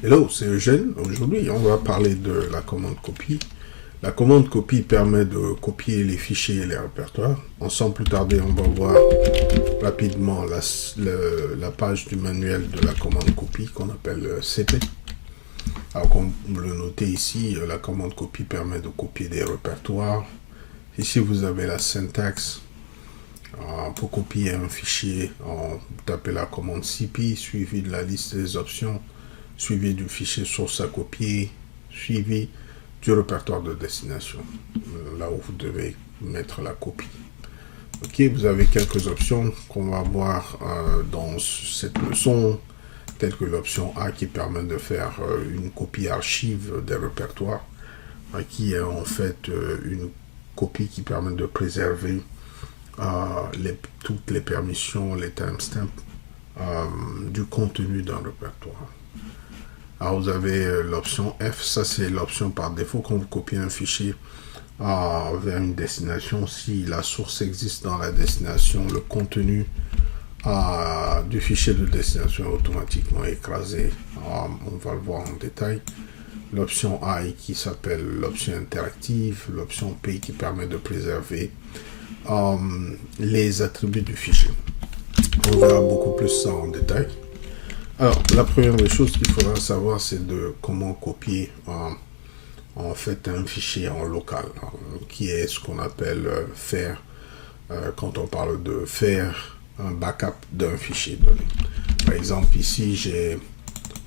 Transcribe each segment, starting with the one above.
Hello, c'est Eugène. Aujourd'hui, on va parler de la commande copie. La commande copie permet de copier les fichiers et les répertoires. Sans plus tarder, on va voir rapidement la page du manuel de la commande copie qu'on appelle CP. Alors, comme vous le notez ici, la commande copie permet de copier des répertoires. Ici, vous avez la syntaxe. Pour copier un fichier, on tape la commande CP, suivi de la liste des options, suivi du fichier source à copier, suivi du répertoire de destination, là où vous devez mettre la copie. Ok, vous avez quelques options qu'on va voir dans cette leçon, telles que l'option A qui permet de faire une copie archive des répertoires, qui est en fait une copie qui permet de préserver toutes les permissions, les timestamps du contenu d'un répertoire. Alors vous avez l'option F, ça c'est l'option par défaut quand vous copiez un fichier vers une destination. Si la source existe dans la destination, le contenu du fichier de destination est automatiquement écrasé. On va le voir en détail. L'option A qui s'appelle l'option interactive, l'option P qui permet de préserver les attributs du fichier. On verra beaucoup plus ça en détail. Alors, la première des choses qu'il faudra savoir, c'est de comment copier en fait un fichier en local, qui est ce qu'on appelle faire, quand on parle de faire un backup d'un fichier donné. Par exemple, ici, j'ai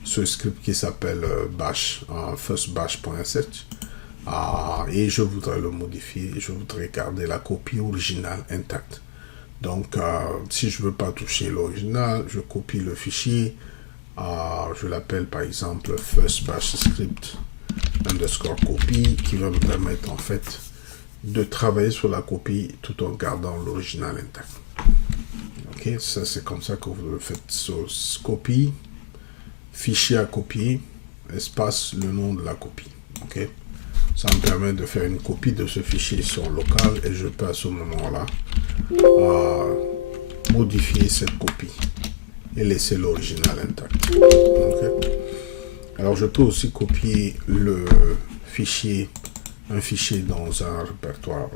ce script qui s'appelle bash, firstbash.sh, et je voudrais le modifier, je voudrais garder la copie originale intacte. Donc, si je ne veux pas toucher l'original, je copie le fichier, je l'appelle par exemple firstbashscript underscore copy, qui va me permettre en fait de travailler sur la copie tout en gardant l'original intact. Ok, ça c'est comme ça que vous le faites. Copie, fichier à copier, espace, le nom de la copie. Ok, ça me permet de faire une copie de ce fichier sur local et je peux à ce moment-là modifier cette copie et laisser l'original intact. Okay. Alors je peux aussi copier un fichier dans un répertoire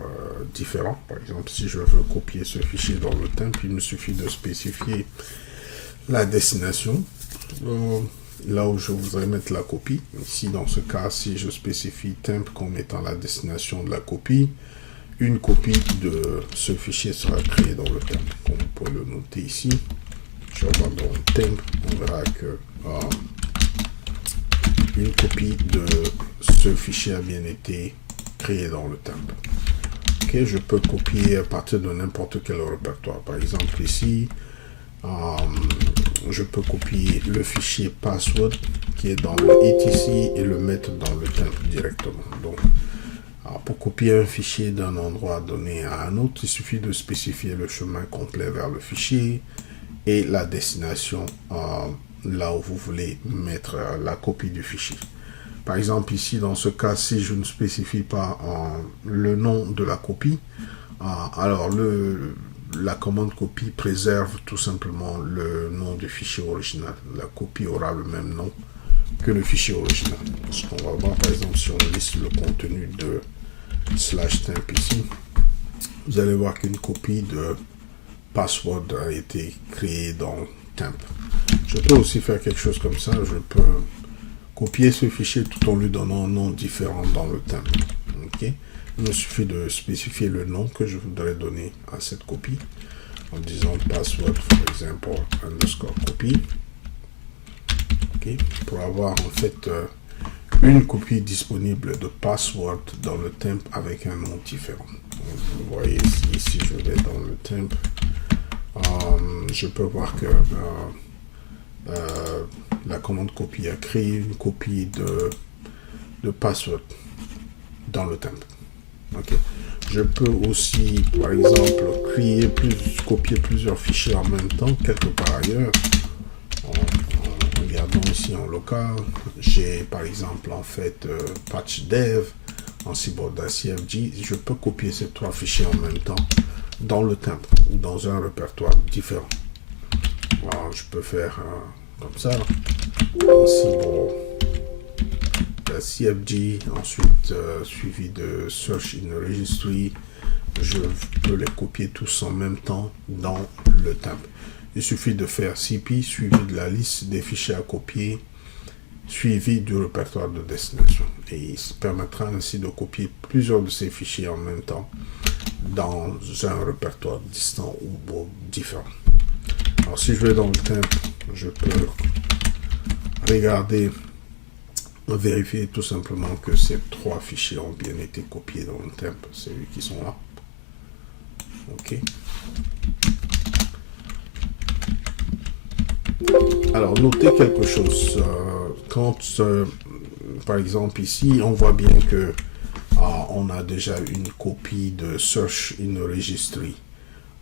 différent. Par exemple, si je veux copier ce fichier dans le temp, il me suffit de spécifier la destination, là où je voudrais mettre la copie. Ici, dans ce cas, si je spécifie temp comme étant la destination de la copie, une copie de ce fichier sera créée dans le temp. Comme vous pouvez le noter ici. Je regarde dans le temp, on verra que une copie de ce fichier a bien été créée dans le temp. Ok, je peux copier à partir de n'importe quel répertoire. Par exemple ici, je peux copier le fichier password qui est dans le etc et le mettre dans le temp directement. Donc, pour copier un fichier d'un endroit donné à un autre, il suffit de spécifier le chemin complet vers le fichier et la destination là où vous voulez mettre la copie du fichier. Par exemple ici, dans ce cas, si je ne spécifie pas le nom de la copie, alors la commande copie préserve tout simplement le nom du fichier original. La copie aura le même nom que le fichier original. Ce qu'on va voir par exemple si on liste le contenu de /temp ici, vous allez voir qu'une copie de password a été créée dans temp. Je peux aussi faire quelque chose comme ça, je peux copier ce fichier tout en lui donnant un nom différent dans le temp. Okay. Il me suffit de spécifier le nom que je voudrais donner à cette copie en disant password, for example, underscore copy. Okay. Pour avoir en fait une copie disponible de password dans le temp avec un nom différent. Donc, vous voyez ici, si je vais dans le temp, je peux voir que la commande copie a créé une copie de password dans le temp. Okay. Je peux aussi, par exemple, copier plusieurs fichiers en même temps, quelque part ailleurs. Regardons ici en local, j'ai par exemple en fait patch dev en cbord.cfg. Je peux copier ces trois fichiers en même temps dans le temp ou dans un répertoire différent. Alors, je peux faire comme ça. Ici, bon, CFG, ensuite suivi de Search in Registry. Je peux les copier tous en même temps dans le temp. Il suffit de faire CP suivi de la liste des fichiers à copier suivi du répertoire de destination. Et il permettra ainsi de copier plusieurs de ces fichiers en même temps dans un répertoire distant ou différent. Alors si je vais dans le temp, je peux regarder, vérifier tout simplement que ces 3 fichiers ont bien été copiés dans le temp, c'est eux qui sont là. Ok. Alors notez quelque chose. Quand par exemple ici, on voit bien que on a déjà une copie de Search in Registry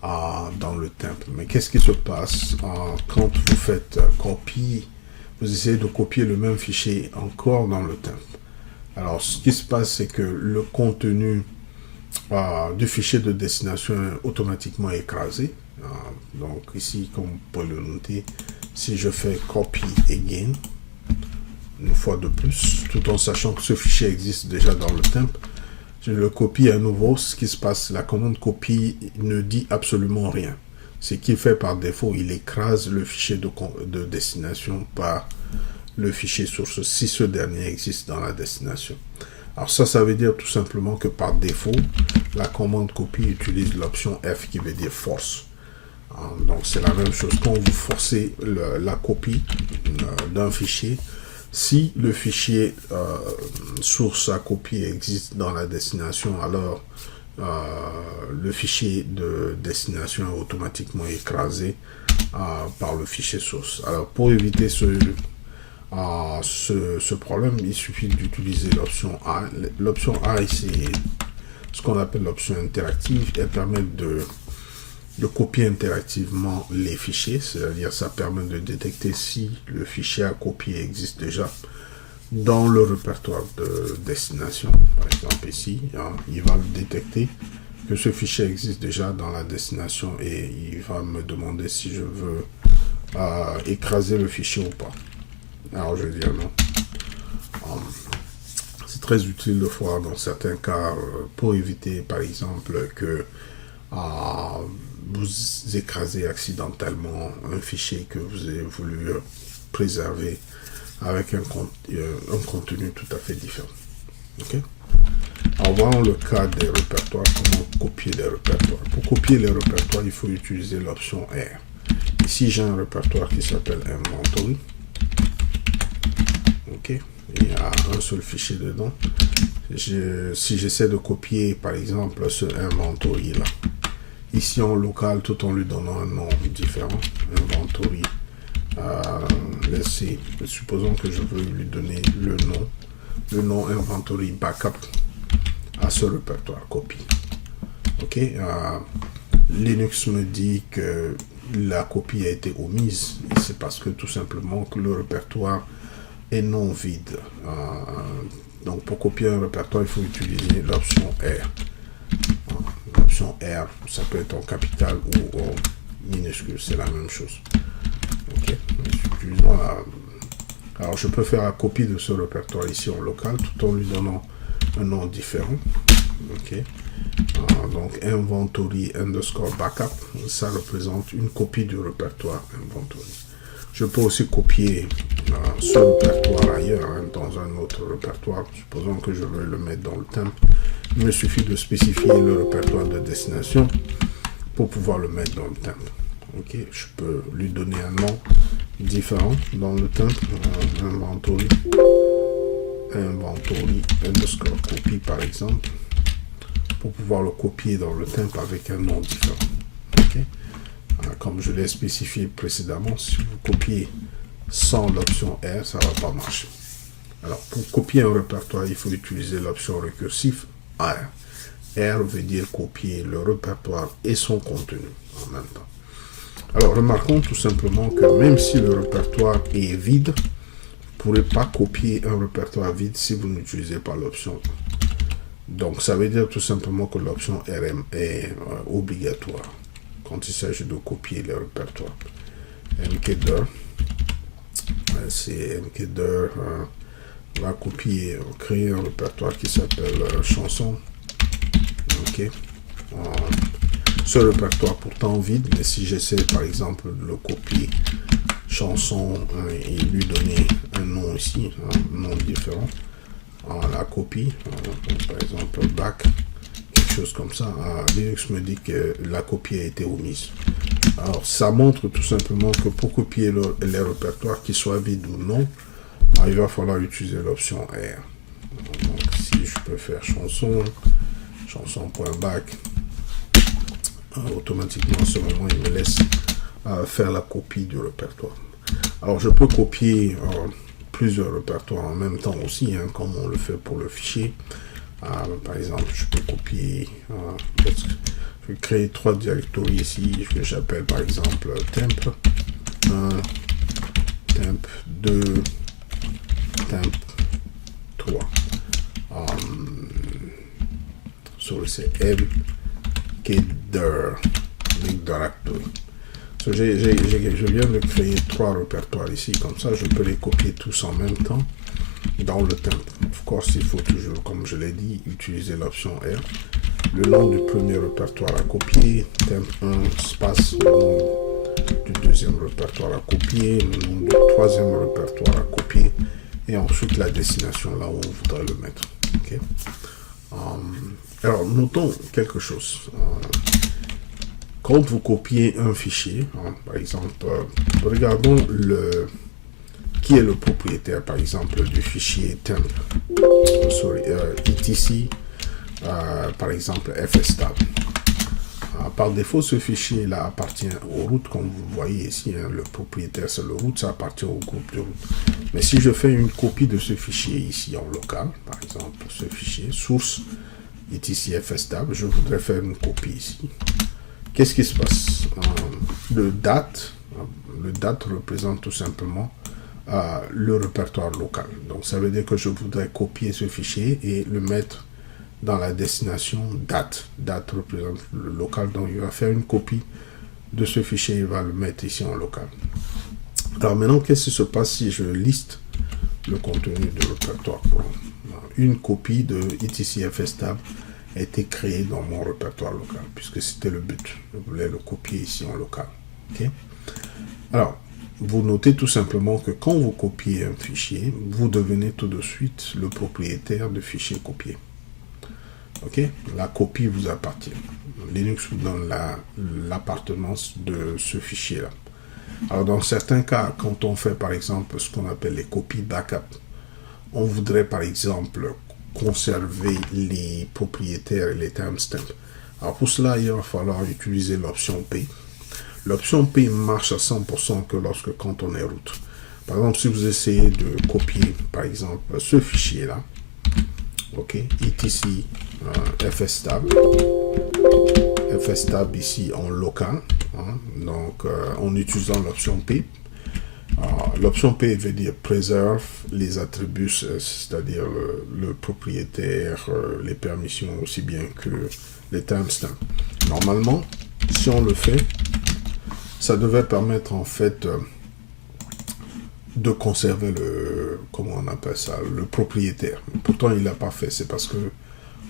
dans le temp. Mais qu'est-ce qui se passe quand vous faites copie, vous essayez de copier le même fichier encore dans le temp. Alors ce qui se passe, c'est que le contenu du fichier de destination est automatiquement écrasé. Donc ici, comme vous pouvez le noter, si je fais copy again, une fois de plus, tout en sachant que ce fichier existe déjà dans le temp, je le copie à nouveau. Ce qui se passe, la commande copie ne dit absolument rien. Ce qu'il fait par défaut, il écrase le fichier de destination par le fichier source si ce dernier existe dans la destination. Alors ça veut dire tout simplement que par défaut, la commande copie utilise l'option F qui veut dire force. Donc c'est la même chose quand vous forcez la copie d'un fichier. Si le fichier source à copier existe dans la destination, alors le fichier de destination est automatiquement écrasé par le fichier source. Alors pour éviter ce problème, il suffit d'utiliser l'option A. L'option A, c'est ce qu'on appelle l'option interactive. Elle permet de copier interactivement les fichiers, c'est-à-dire ça permet de détecter si le fichier à copier existe déjà dans le répertoire de destination. Par exemple ici, il va détecter que ce fichier existe déjà dans la destination et il va me demander si je veux écraser le fichier ou pas. Alors je vais dire non. C'est très utile de voir dans certains cas pour éviter par exemple que vous écrasez accidentellement un fichier que vous avez voulu préserver avec un contenu tout à fait différent. Okay? Alors voyons le cas des répertoires, comment copier les répertoires. Pour copier les répertoires, il faut utiliser l'option R. Ici j'ai un répertoire qui s'appelle Inventory. Ok, il y a un seul fichier dedans. Si j'essaie de copier par exemple ce Inventory là, ici en local, tout en lui donnant un nom différent, Inventory, supposons que je veux lui donner le nom Inventory Backup à ce répertoire copie. Ok, Linux me dit que la copie a été omise, et c'est parce que tout simplement que le répertoire est non vide. Donc pour copier un répertoire, il faut utiliser l'option R. L'option R, ça peut être en capital ou en minuscule, c'est la même chose. Ok, alors je peux faire la copie de ce répertoire ici en local tout en lui donnant un nom différent. Ok, donc inventory underscore backup, ça représente une copie du répertoire inventory. Je peux aussi copier ce répertoire ailleurs, dans un autre répertoire. Supposons que je veux le mettre dans le temp. Il me suffit de spécifier le répertoire de destination pour pouvoir le mettre dans le temp. Ok, je peux lui donner un nom différent dans le temp, inventory underscore copy par exemple, pour pouvoir le copier dans le temp avec un nom différent. Ok, comme je l'ai spécifié précédemment, si vous copiez sans l'option R, ça ne va pas marcher. Alors, pour copier un répertoire, il faut utiliser l'option récursive R. R veut dire copier le répertoire et son contenu en même temps. Alors, remarquons tout simplement que même si le répertoire est vide, vous ne pourrez pas copier un répertoire vide si vous n'utilisez pas l'option. Donc, ça veut dire tout simplement que l'option RM est obligatoire quand il s'agit de copier les répertoires. mkdir, c'est mkdir on va copier, créer un répertoire qui s'appelle chanson. Ok. Ce répertoire pourtant vide, mais si j'essaie par exemple de le copier chanson et lui donner un nom ici, un nom différent, la copie, par exemple back, quelque chose comme ça, Linux me dit que la copie a été omise. Alors ça montre tout simplement que pour copier les répertoires, qu'ils soient vides ou non, il va falloir utiliser l'option R. Donc si je peux faire chanson.back, automatiquement à ce moment il me laisse faire la copie du répertoire. Alors je peux copier plusieurs répertoires en même temps aussi, comme on le fait pour le fichier. Par exemple, je peux copier, je vais créer 3 directoires ici que j'appelle par exemple temp 1, temp 2, temp 3. So c'est M directory. So, je viens de créer 3 répertoires ici, comme ça je peux les copier tous en même temps dans le temp. Of course, il faut toujours, comme je l'ai dit, utiliser l'option R. Le nom du premier répertoire à copier, temp 1, space, le nom du deuxième répertoire à copier, le nom du troisième répertoire à copier, et ensuite la destination là où on voudrait le mettre. Okay? Alors, notons quelque chose. Quand vous copiez un fichier, par exemple, regardons qui est le propriétaire, par exemple, du fichier temp, etc, par exemple, fstab. Par défaut, ce fichier-là appartient au root, comme vous voyez ici, le propriétaire c'est le root, ça appartient au groupe de root. Mais si je fais une copie de ce fichier ici en local, par exemple, ce fichier, source, etc fstab, je voudrais faire une copie ici. Qu'est-ce qui se passe? Le date représente tout simplement le répertoire local. Donc ça veut dire que je voudrais copier ce fichier et le mettre dans la destination date. Date représente le local, donc il va faire une copie de ce fichier, il va le mettre ici en local. Alors maintenant, qu'est-ce qui se passe si je liste le contenu du répertoire? Une copie de etc fstab a été créé dans mon répertoire local, puisque c'était le but. Je voulais le copier ici en local. Okay? Alors, vous notez tout simplement que quand vous copiez un fichier, vous devenez tout de suite le propriétaire du fichier copié. Okay? La copie vous appartient. Linux vous donne l'appartenance de ce fichier-là. Alors, dans certains cas, quand on fait par exemple ce qu'on appelle les copies backup, on voudrait par exemple conserver les propriétaires et les timestamps. Alors pour cela, il va falloir utiliser l'option P. L'option P marche à 100% que quand on est root. Par exemple, si vous essayez de copier, par exemple, ce fichier-là, ok, etc fstab ici en local, donc en utilisant l'option P. L'option P veut dire preserve les attributs, c'est-à-dire le propriétaire, les permissions aussi bien que les timestamps. Normalement, si on le fait, ça devait permettre en fait de conserver comment on appelle ça, le propriétaire. Pourtant, il l'a pas fait. C'est parce que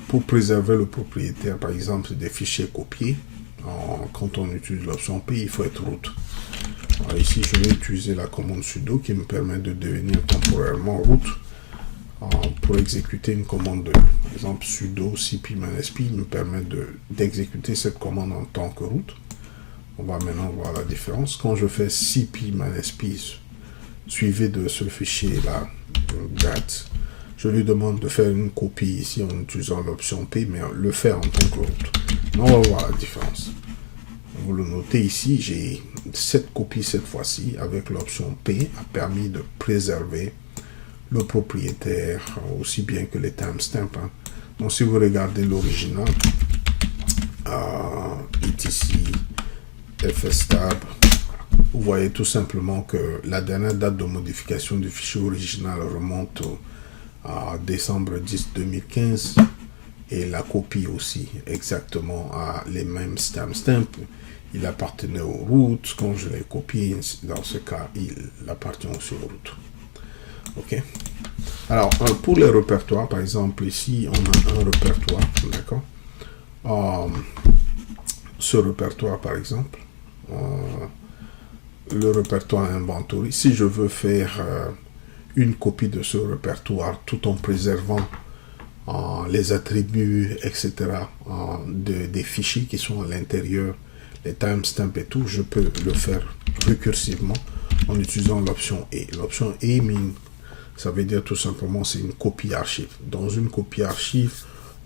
pour préserver le propriétaire, par exemple, des fichiers copiés, quand on utilise l'option P, il faut être root. Alors ici, je vais utiliser la commande sudo qui me permet de devenir temporairement root pour exécuter une commande. Par exemple, sudo cp-sp me permet d'exécuter cette commande en tant que root. On va maintenant voir la différence. Quand je fais cp-sp suivi de ce fichier-là, date, je lui demande de faire une copie ici en utilisant l'option P, mais le faire en tant que root. On va voir la différence. Vous le notez ici, j'ai cette copie cette fois-ci avec l'option P a permis de préserver le propriétaire aussi bien que les timestamps. Donc si vous regardez l'original, etc fstab, vous voyez tout simplement que la dernière date de modification du fichier original remonte à décembre 10 2015 et la copie aussi exactement à les mêmes timestamps. Il appartenait au root. Quand je l'ai copié, dans ce cas, il appartient aussi au root. Ok. Alors, pour les répertoires, par exemple, ici, on a un répertoire, d'accord. Ce répertoire, par exemple, le répertoire inventory, si je veux faire une copie de ce répertoire tout en préservant les attributs, etc., des fichiers qui sont à l'intérieur, les timestamps et tout, je peux le faire récursivement en utilisant l'option E. L'option E, ça veut dire tout simplement c'est une copie archive. Dans une copie archive,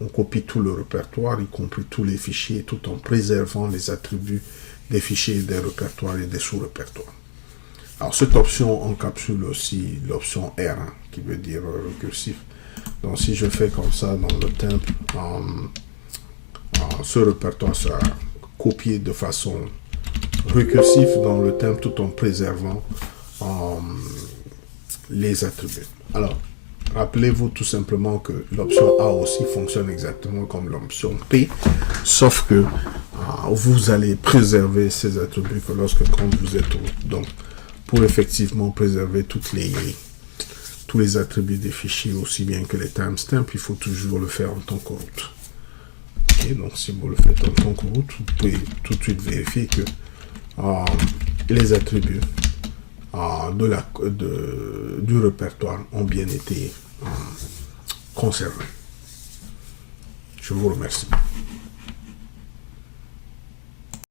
on copie tout le répertoire, y compris tous les fichiers, tout en préservant les attributs des fichiers, des répertoires et des sous-répertoires. Alors, cette option encapsule aussi l'option R, hein, qui veut dire récursif. Donc, si je fais comme ça dans le temple, ce répertoire sera copié de façon récursive dans le temple tout en préservant les attributs. Alors, rappelez-vous tout simplement que l'option A aussi fonctionne exactement comme l'option P, sauf que vous allez préserver ces attributs que quand vous êtes root. Donc, pour effectivement préserver tous les attributs des fichiers, aussi bien que les timestamps, il faut toujours le faire en tant que root. Okay, donc, si vous le faites en tant que root, vous pouvez tout de suite vérifier que les attributs du répertoire ont bien été conservés. Je vous remercie.